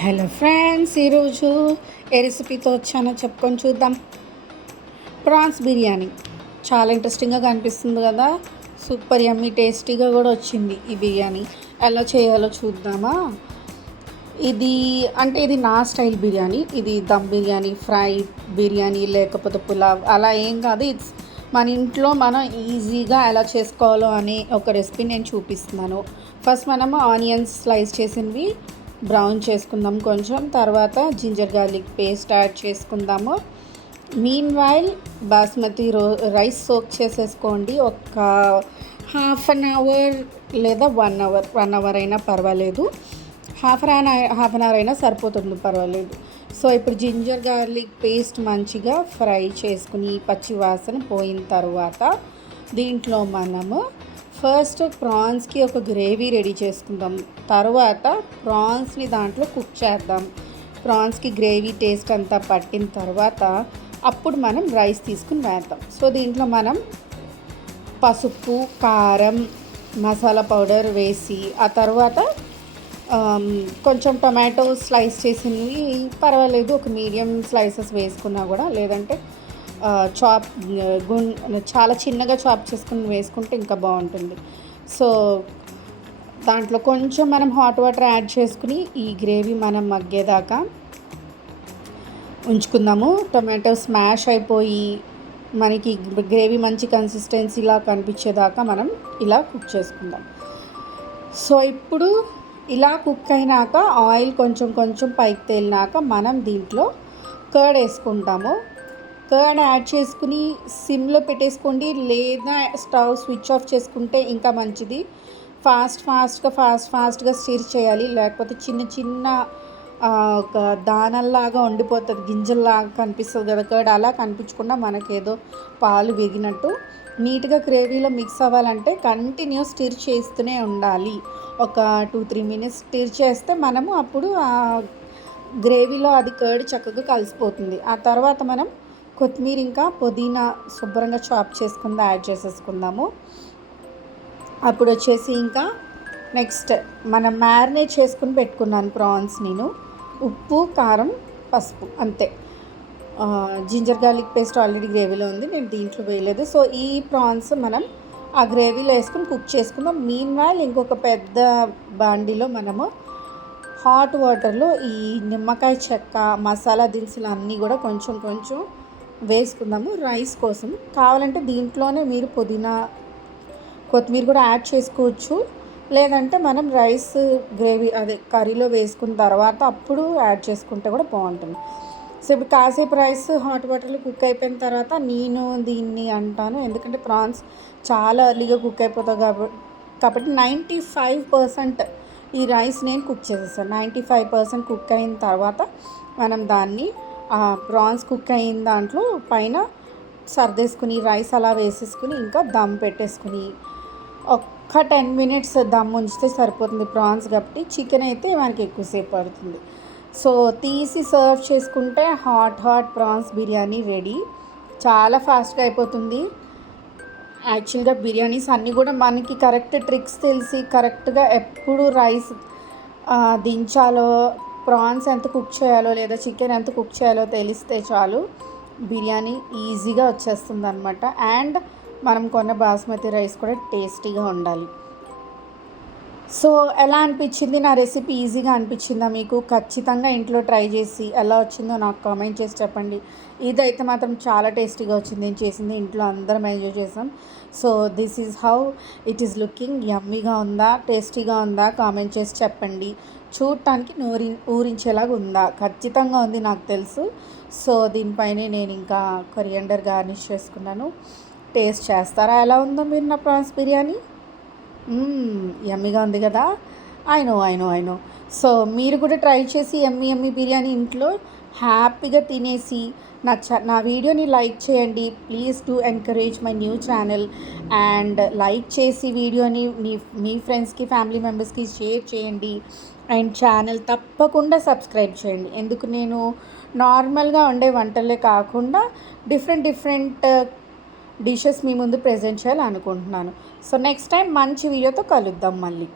Hello friends, ఈరోజు ఏ రెసిపీతో వచ్చానో చెప్పుకొని చూద్దాం. ప్రాన్స్ బిర్యానీ చాలా ఇంట్రెస్టింగ్గా కనిపిస్తుంది కదా. సూపర్ యమ్మీ టేస్టీగా కూడా వచ్చింది ఈ బిర్యానీ. ఎలా చేయాలో చూద్దామా. ఇది నా స్టైల్ బిర్యానీ. ఇది దమ్ బిర్యానీ, ఫ్రై బిర్యానీ, లేకపోతే పులావ్ అలా ఏం కాదు. మన ఇంట్లో మనం ఈజీగా ఎలా చేసుకోవాలో అనే ఒక రెసిపీ నేను చూపిస్తున్నాను. ఫస్ట్ మనము ఆనియన్స్ స్లైస్ చేసినవి బ్రౌన్ చేసుకుందాం. కొంచెం తర్వాత జింజర్ గార్లిక్ పేస్ట్ యాడ్ చేసుకుందాము. Mean while basmati rice soak చేసేసుకోండి. ఒక హాఫ్ అన్ అవర్ లేదా 1 అవర్ అయినా పర్వాలేదు. హాఫ్ అన్ అవర్ అయినా సరిపోతుంది, పర్వాలేదు. సో ఇప్పుడు జింజర్ గార్లిక్ పేస్ట్ మంచిగా ఫ్రై చేసుకుని పచ్చి వాసన పోయిన తర్వాత దీంట్లో మనము ఫస్ట్ ప్రాన్స్కి ఒక గ్రేవీ రెడీ చేసుకుందాం. తర్వాత ప్రాన్స్ని దాంట్లో కుక్ చేద్దాం. ప్రాన్స్కి గ్రేవీ టేస్ట్ అంతా పట్టిన తర్వాత అప్పుడు మనం రైస్ తీసుకుని వేద్దాం. సో దీంట్లో మనం పసుపు, కారం, మసాలా పౌడర్ వేసి ఆ తర్వాత కొంచెం టొమాటో స్లైస్ చేసినవి పర్వాలేదు, ఒక మీడియం స్లైసెస్ వేసుకున్నా కూడా, లేదంటే చాలా చిన్నగా చాప్ చేసుకుని వేసుకుంటే ఇంకా బాగుంటుంది. సో దాంట్లో కొంచెం మనం హాట్ వాటర్ యాడ్ చేసుకుని ఈ గ్రేవీ మనం మగ్గేదాకా ఉంచుకుందాము. టొమాటో స్మాష్ అయిపోయి మనకి గ్రేవీ మంచి కన్సిస్టెన్సీలా కనిపించేదాకా మనం ఇలా కుక్ చేసుకుందాం. సో ఇప్పుడు ఇలా కుక్ అయినాక ఆయిల్ కొంచెం కొంచెం పైకి తేలినాక మనం దీంట్లో కర్డ్ వేసుకుంటాము. కర్డ్ యాడ్ చేసుకుని సిమ్లో పెట్టేసుకోండి, లేదా స్టవ్ స్విచ్ ఆఫ్ చేసుకుంటే ఇంకా మంచిది. ఫాస్ట్గా స్టిర్ చేయాలి, లేకపోతే చిన్న చిన్న ఒక దానల్లాగా ఉండిపోతుంది, గింజల్లాగా కనిపిస్తుంది కదా కర్డ్. అలా కనిపించకుండా మనకేదో పాలు వేగినట్టు నీట్గా గ్రేవీలో మిక్స్ అవ్వాలంటే కంటిన్యూ స్టిర్ చేస్తూనే ఉండాలి. ఒక 2-3 మినిట్స్ స్టిర్ చేస్తే మనము అప్పుడు ఆ గ్రేవీలో అది కర్డ్ చక్కగా కలిసిపోతుంది. ఆ తర్వాత మనం కొత్తిమీర ఇంకా పుదీనా శుభ్రంగా చాప్ చేసుకుందా యాడ్ చేసేసుకుందాము. అప్పుడు వచ్చేసి ఇంకా నెక్స్ట్ మనం మ్యారినేట్ చేసుకుని పెట్టుకున్నాను ప్రాన్స్. నేను ఉప్పు, కారం, పసుపు అంతే. జింజర్ గార్లిక్ పేస్ట్ ఆల్రెడీ గ్రేవీలో ఉంది, నేను దీంట్లో వేయలేదు. సో ఈ ప్రాన్స్ మనం ఆ గ్రేవీలో వేసుకుని కుక్ చేసుకుందాం. మీన్ వైల్ ఇంకొక పెద్ద బాండీలో మనము హాట్ వాటర్లో ఈ నిమ్మకాయ చెక్క, మసాలా దినుసులు అన్నీ కూడా కొంచెం కొంచెం వేసుకుందాము రైస్ కోసం. కావాలంటే దీంట్లోనే మీరు పుదీనా, కొత్తిమీర కూడా యాడ్ చేసుకోవచ్చు, లేదంటే మనం రైస్ గ్రేవీ కర్రీలో వేసుకున్న తర్వాత అప్పుడు యాడ్ చేసుకుంటే కూడా బాగుంటుంది. సో ఇప్పుడు కాసేపు రైస్ హాట్ వాటర్లో కుక్ అయిపోయిన తర్వాత నేను దీన్ని అంటాను, ఎందుకంటే ప్రాన్స్ చాలా ఎర్లీగా కుక్ అయిపోతాయి కాబట్టి 95% ఈ రైస్ నేను కుక్ చేసేస్తాను. 95% కుక్ అయిన తర్వాత మనం దాన్ని ప్రాన్స్ కుక్ అయిన దాంట్లో పైన సర్దేసుకుని రైస్ అలా వేసేసుకుని ఇంకా దమ్ పెట్టేసుకుని ఒక్క 10 మినిట్స్ దమ్ ఉంచితే సరిపోతుంది ప్రాన్స్ కాబట్టి. చికెన్ అయితే మనకి ఎక్కువసేపు పడుతుంది. సో తీసి సర్వ్ చేసుకుంటే హాట్ ప్రాన్స్ బిర్యానీ రెడీ. చాలా ఫాస్ట్గా అయిపోతుంది. యాక్చువల్గా బిర్యానీస్ అన్నీ కూడా మనకి కరెక్ట్ ట్రిక్స్ తెలిసి కరెక్ట్గా ఎప్పుడు రైస్ దించాలో, ప్రాన్స్ ఎంత కుక్ చేయాలో లేదా చికెన్ ఎంత కుక్ చేయాలో తెలిస్తే చాలు, బిర్యానీ ఈజీగా వచ్చేస్తుంది అనమాట. అండ్ మనం కొన్న బాస్మతి రైస్ కూడా టేస్టీగా ఉండాలి. సో ఎలా అనిపించింది నా రెసిపీ? ఈజీగా అనిపించిందా మీకు? ఖచ్చితంగా ఇంట్లో ట్రై చేసి ఎలా వచ్చిందో నాకు కామెంట్ చేసి చెప్పండి. ఇదైతే మాత్రం చాలా టేస్టీగా వచ్చింది. నేను చేసింది ఇంట్లో అందరం ఎంజాయ్ చేసాం. So this is how it is looking. యమ్మీగా ఉందా, టేస్టీగా ఉందా కామెంట్ చేసి చెప్పండి. చూడటానికి ఊరించేలాగా ఉందా? ఖచ్చితంగా ఉంది, నాకు తెలుసు. సో దీనిపైనే నేను ఇంకా కొరియాండర్ గార్నిష్ చేసుకున్నాను. టేస్ట్ చేస్తారా ఎలా ఉందో మీరు నా ప్రాన్స్ బిర్యానీ? యమ్మీగా ఉంది కదా. I know. సో మీరు కూడా ట్రై చేసి యమ్మీ బిర్యానీ ఇంట్లో హ్యాపీగా తినేసి నా వీడియోని లైక్ చేయండి. Please do encourage my new channel. And like చేసి వీడియోని మీ ఫ్రెండ్స్కి, ఫ్యామిలీ మెంబర్స్కి షేర్ చేయండి. అండ్ ఛానల్ తప్పకుండా సబ్స్క్రైబ్ చేయండి. ఎందుకు నేను నార్మల్గా ఉండే వంటలే కాకుండా డిఫరెంట్ డిషెస్ మీ ముందు ప్రజెంట్ చేయాలనుకుంటున్నాను. సో నెక్స్ట్ టైం మంచి వీడియోతో కలుద్దాం మళ్ళీ.